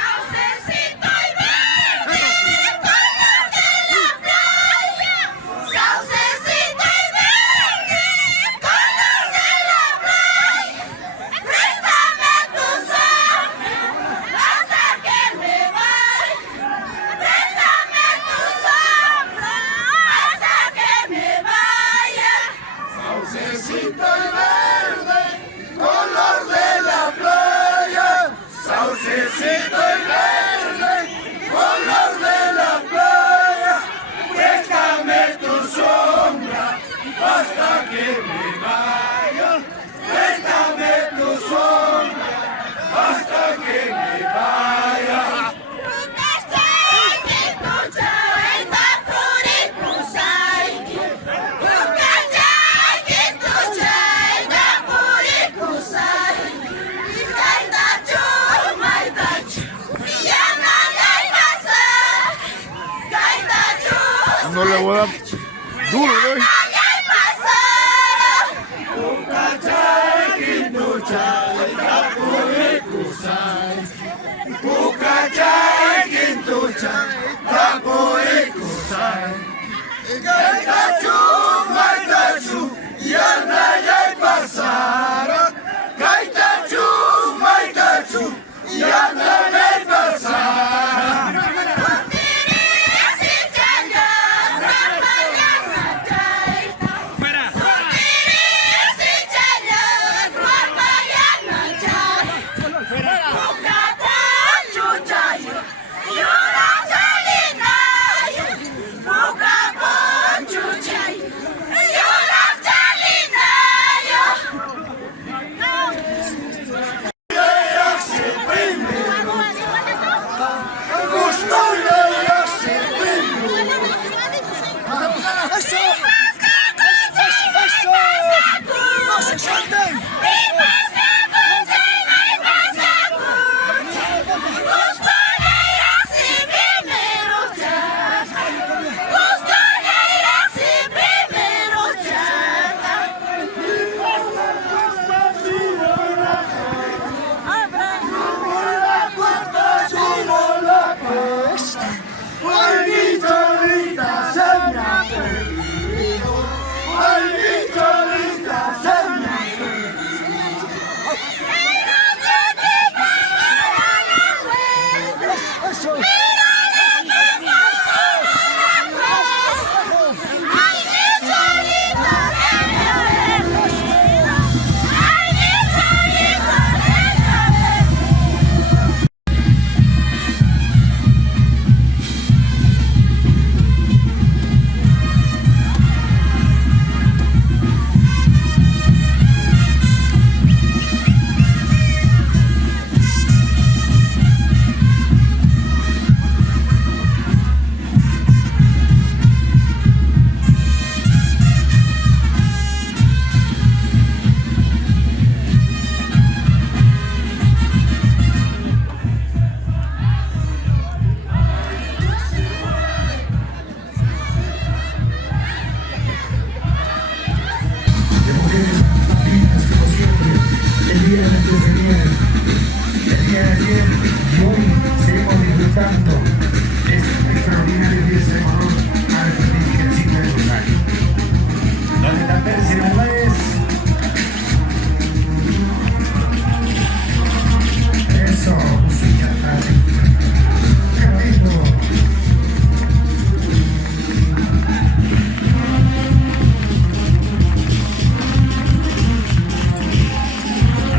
Saucecito y verde, color de la playa. Saucecito y verde, color de la playa. Préstame tu sombra hasta que me vaya. Préstame tu sombra hasta que me vaya. Saucecito y verde, color de la playa. Saucecito y verde, color de la playa. Préstame tu sombra hasta que me vaya. Préstame tu sombra hasta que me vaya. No le voy a dar duro, güey.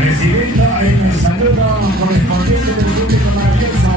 Recibiendo el saludo correspondiente del público maravilloso.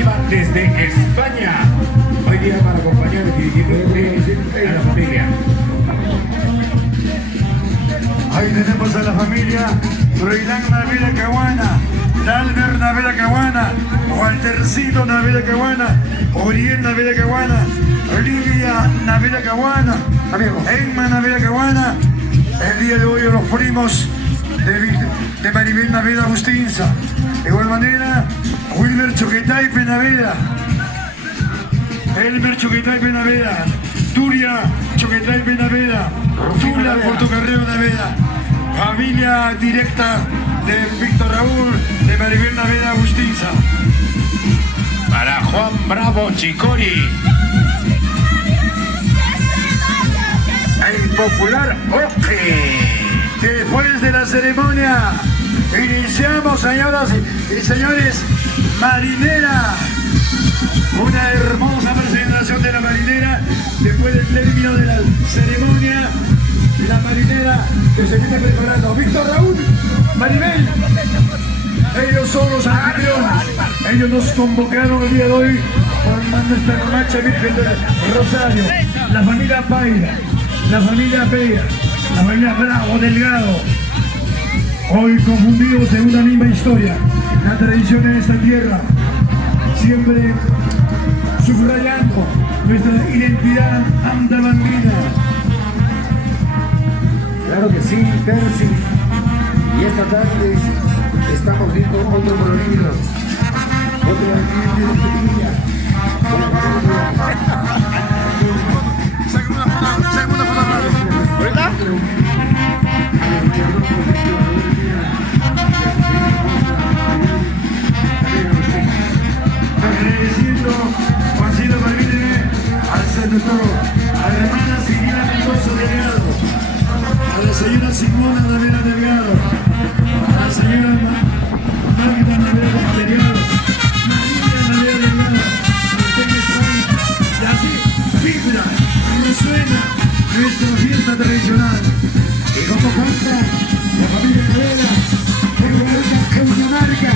arriba desde España. Hoy día para acompañar definitivamente a la familia. Ahí tenemos a la familia Roilán Naveda Caguana, Dalmer Naveda Caguana, Waltercito Naveda Caguana, Oriel Naveda Caguana, Olivia Naveda Caguana, Emma Naveda Caguana. El día de hoy los primos de Maribel Naveda Agustinza. De igual manera, Wilmer Choquetaipe Naveda, Elmer Choquetaipe Naveda, Turia Choquetaipe Naveda, Tula Portocarrero Naveda, familia directa de Víctor Raúl de Maribel Naveda Agustinza. Para Juan Bravo Chicori. El popular Oque. Después de la ceremonia, iniciamos, señoras y señores, Marinera. Una hermosa presentación de la marinera. Después del término de la ceremonia, la marinera que se viene preparando. Víctor Raúl, Maribel. Ellos son los anfitriones. Ellos nos convocaron el día de hoy por nuestra marcha Virgen de Rosario. La familia Paira, la familia Pea, la familia Bravo Delgado. Hoy confundidos en una misma historia. La tradición en esta tierra. Siempre subrayando nuestra identidad andamandina. Claro que sí, Percy. Y esta tarde estamos viendo otro colorido, otro ambiente de pequeña. Segunda foto. ¿Ahorita? Agradeciendo Juancito Martínez al seductor, a la hermana Silvina Mendoza Delgado, a la señora Simona Naveda Delgado, a la señora Magda Naveda Delgado, María Naveda Delgado, Martín España, y así vibra, resuena nuestra fiesta tradicional. Y como canta la familia Naveda, en Cundinamarca,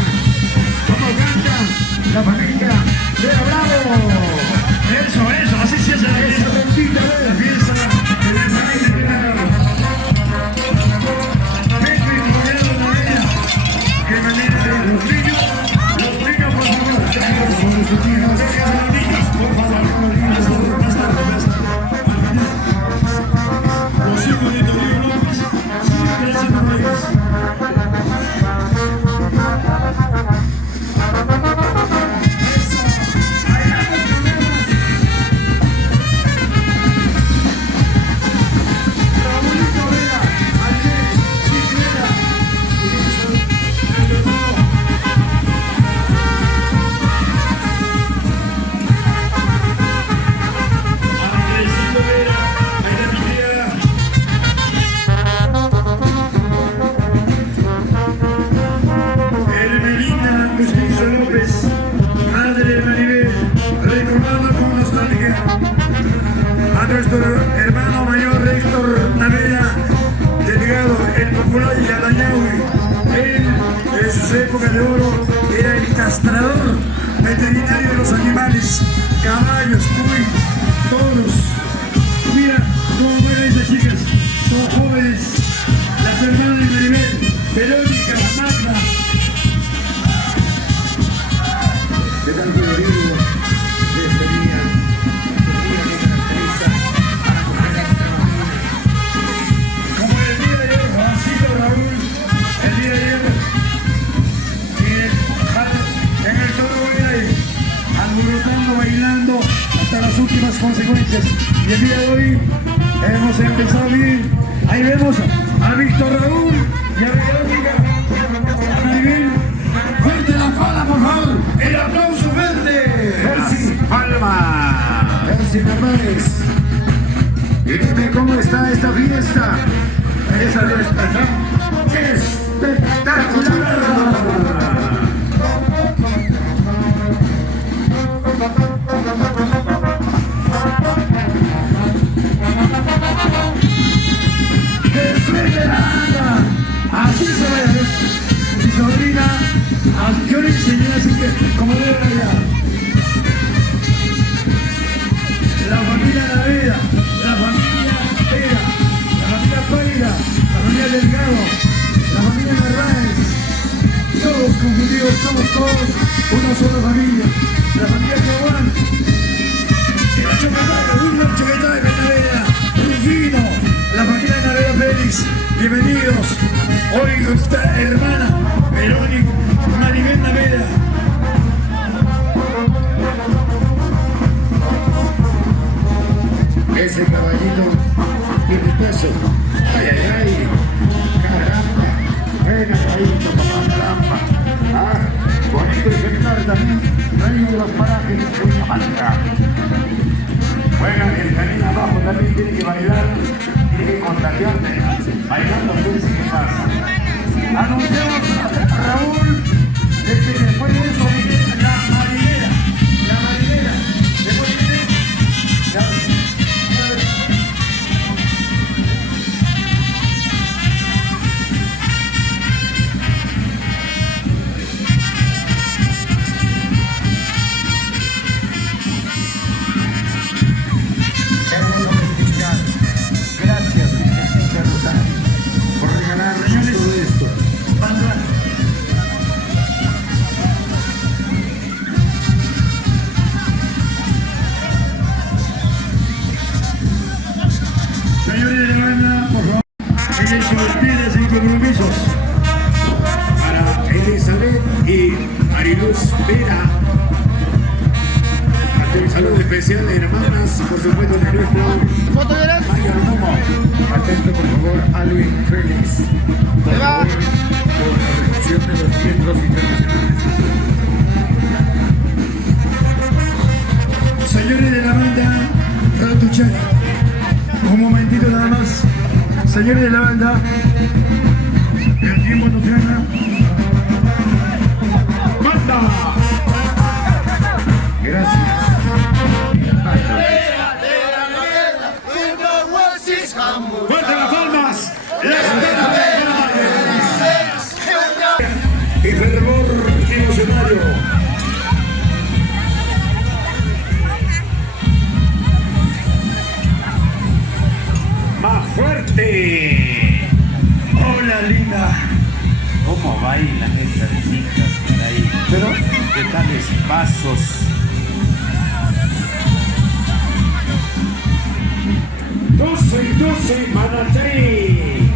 como canta la familia de Bravo. Eso, así se hace la fiesta. La fiesta de la familia de Bravo. Venga y rodeado de la vida. Qué manera de los niños, por favor. Los niños, por favor. Más tarde. Los hijos de Toribio López siempre hacen ruedas. A nuestro hermano mayor Héctor Naveda Delgado, el popular Yalañahui. Él, en su época de oro, era el castrador veterinario de los animales, caballos, toros. Mira cómo mueren esas chicas, son jóvenes, las hermanas de Maribel, Verónica, Magda. ¿Qué tal, Rodrigo? De este día que caracteriza para coger esta familia. Como el día de ayer, Juancito Raúl, el día de ayer, en el toro Boyay, alborotando, bailando hasta las últimas consecuencias. Y el día de hoy hemos empezado bien. Ahí vemos a Víctor Raúl y a Verónica, a Maribel. Fuerte la pala, por favor. El aplauso verde. Percy, Palma. Percy Hernández. Y dime cómo está esta fiesta. Esta fiesta está espectacular. ¡Que suene la banda! Así se va. Mi sobrina, yo le enseñé así que como debe bailar. pero estamos todos una sola familia. La familia Caguán. El Choquetá, Wilmer Choquetá de Navera, Rufino, la familia de Navera Félix. Bienvenidos. Hoy con esta hermana Verónica Maribel Navera. Ese caballito tiene peso. Ay, ay, ay. Caramba. Venga, caballito, papá, caramba. Ah, bonito ejemplar también. Rey de los parajes de Cuyamanca. Juega el canino abajo, también tiene que bailar, tiene que contagiarte. Bailando, pues, ¿qué pasa? Anunciamos a Raúl de que después de eso viene la marinera. La marinera. Después viene la... Hermoso festival. Gracias, Virgencita Rosario, por regalarnos todo esto. Banda. Señores de la banda, por favor, en el sorteo sin compromisos. Para Elizabeth y Mariluz Vera. Un saludo especial de hermanas, por supuesto, de nuestro mayordomo. Atento, por favor, Alvin Félix. Por favor, por la reducción de los miembros internacionales. Señores de la banda Ratuchana, un momentito nada más. Señores de la banda, el tiempo nos gana. ¡Manda! Gracias. ¡Fuerte las palmas! Y fervor emocionario. ¡Más fuerte! Hola linda. ¿Cómo bailan estas chicas por ahí? Pero De tales pasos. 12 y 12, Manatí.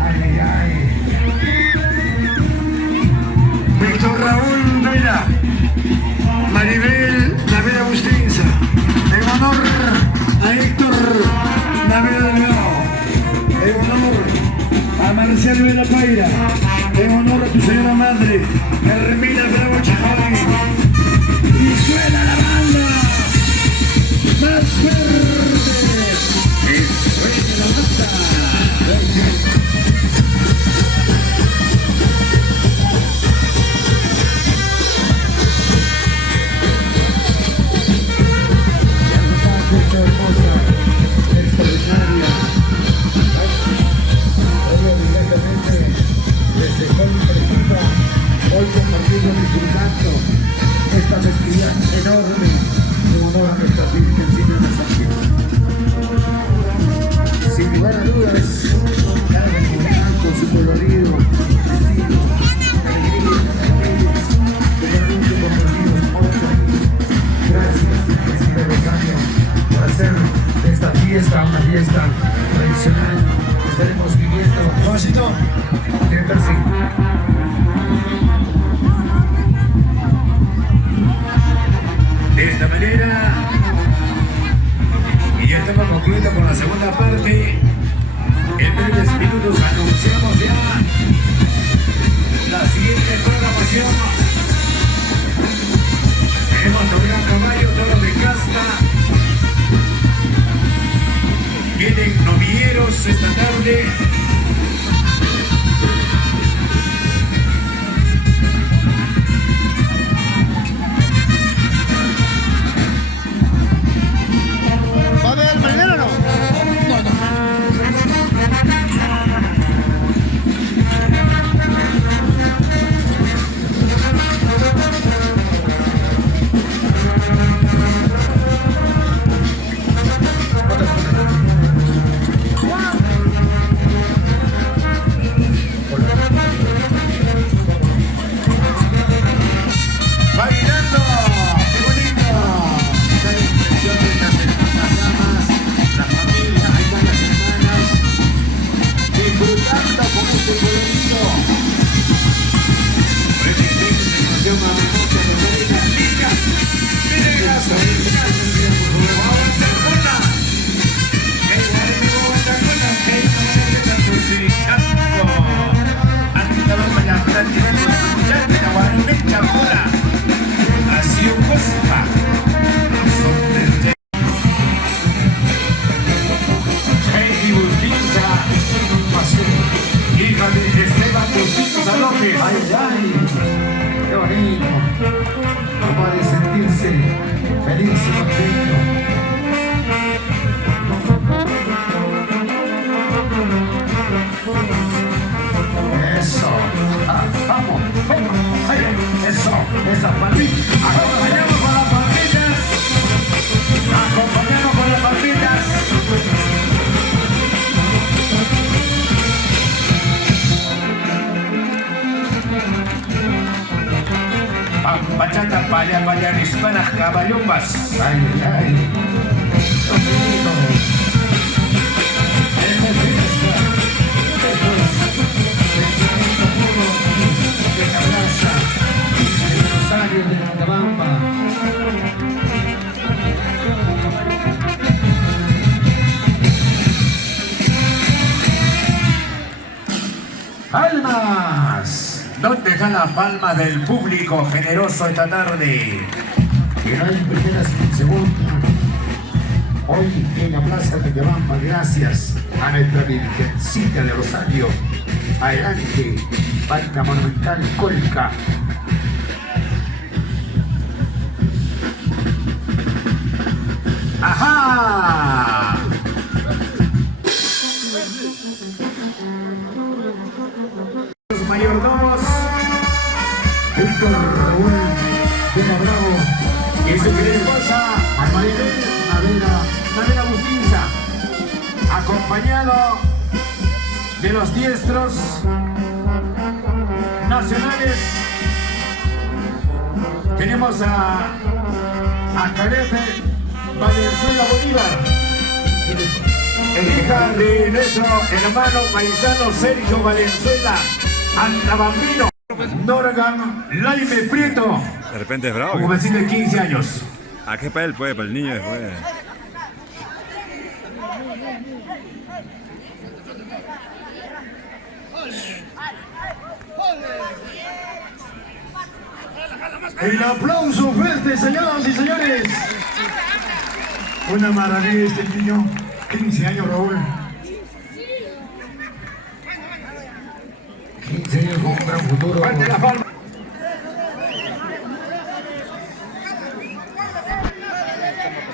Ay, ay, ay. Víctor Raúl Vela, Maribel Navera Bustinza, en honor a Héctor Navera Delgado, en honor a Marcial Vela Paira, en honor a tu señora madre, Hermina Bravo Chajaví. Y suena la banda, más fuerte, y suena la banda. Mucho hermosa, extraordinaria. Ella directamente desde Colima, hoy compartiendo y disfrutando esta festividad enorme en honor a nuestra Virgencita de San Gil. Sin lugar a dudas, cada comunidad con su colorido, estilo, alegría, ellos, totalmente compartidos hoy. Gracias, Virgencita de Rosario, por hacer de esta fiesta una fiesta tradicional que estaremos viviendo. Juancito, De Percy. De esta manera, y ya estamos concluyendo con la segunda parte. En breves minutos anunciamos ya la siguiente programación. Tenemos torneo a caballo, toro de casta. Vienen novilleros esta tarde. ¿Va a haber mañana o no? palabra de Esteban Bustinza López. Ay, ay, qué bonito. Capaz de sentirse feliz y contento. Eso. Ah, vamos, vamos. Ay, eso, esas palmitas. Acompañamos con las palmitas. Acompañamos con las palmitas. Bachata para hispanas caballombas. Ay, ay. Qué bonito. Esto es fiesta. Esto es sentimiento puro que se abraza. El Rosario de Cochabamba. ¡Palmas! ¿Dónde está la palma del público generoso esta tarde? Que no hay primeras ni segundas. Hoy en la Plaza de Cochabamba, gracias a nuestra Virgencita de Rosario. Adelante, Banda Monumental Colca. ¡Ajá! Los mayordomos Víctor Raúl Vega Bravo y su querida esposa Manuel Navera Bustinza, acompañado de los diestros nacionales. Tenemos a Carefe Valenzuela Bolívar, hija de nuestro hermano paisano Sergio Valenzuela Antabambino, Norgan Laime Prieto, De repente es bravo. un jovencito de 15 años. ¿A qué para él puede? Para el niño después. El aplauso fuerte, señoras y señores. Una maravilla este niño. 15 años, Raúl. 15 años con un gran futuro. Fuerte la palma.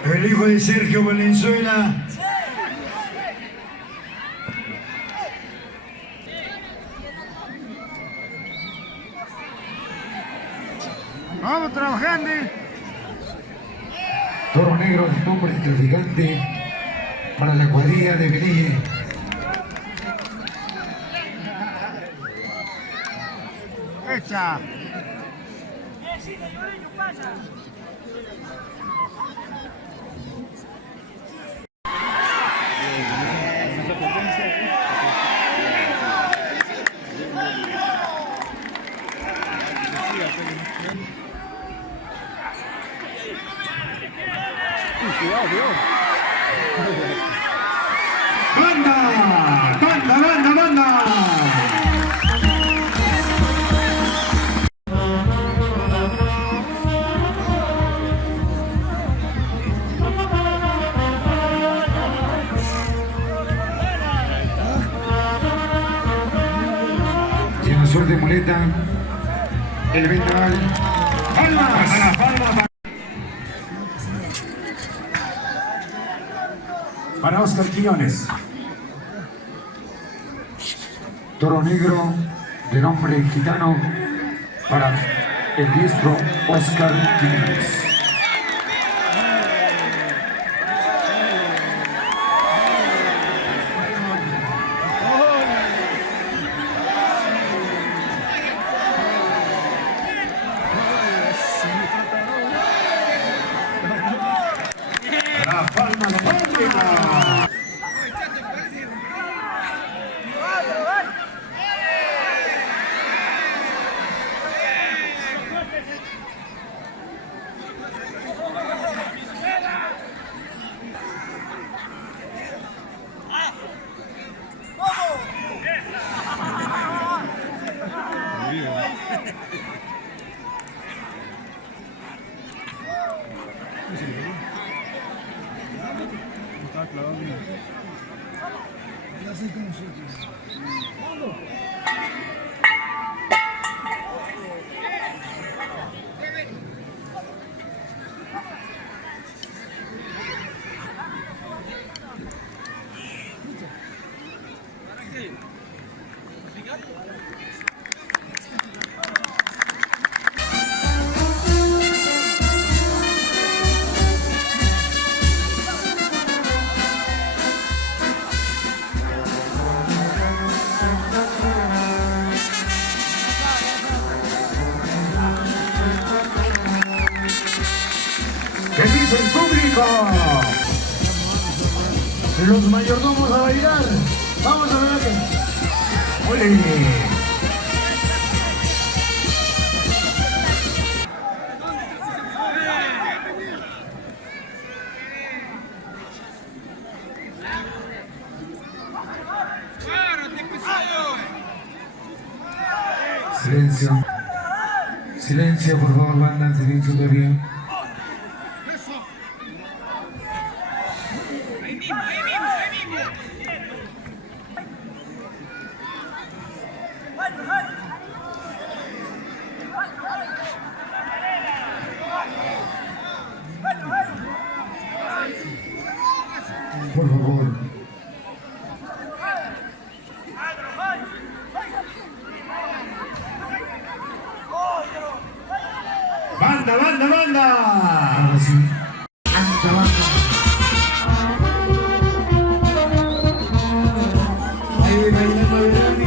El hijo de Sergio Valenzuela. Vamos trabajando. Toro Negro, el nombre traficante para la cuadrilla de Belille. Echa. ¡Banda! ¡Banda, banda, banda! Llena sol de muleta. El vendaval. ¡Palmas! Palmas. Para Oscar Quiñones. Toro Negro, de nombre gitano, para el diestro Oscar Quiñones. La palma, la palma. ¿Qué dice el público? Los mayordomos a bailar. Vamos a ver que. ¡Ole! Silencio. Silencio, por favor, banda, silencio todavía. Por favor. ¡Banda, banda, banda! Ahora sí.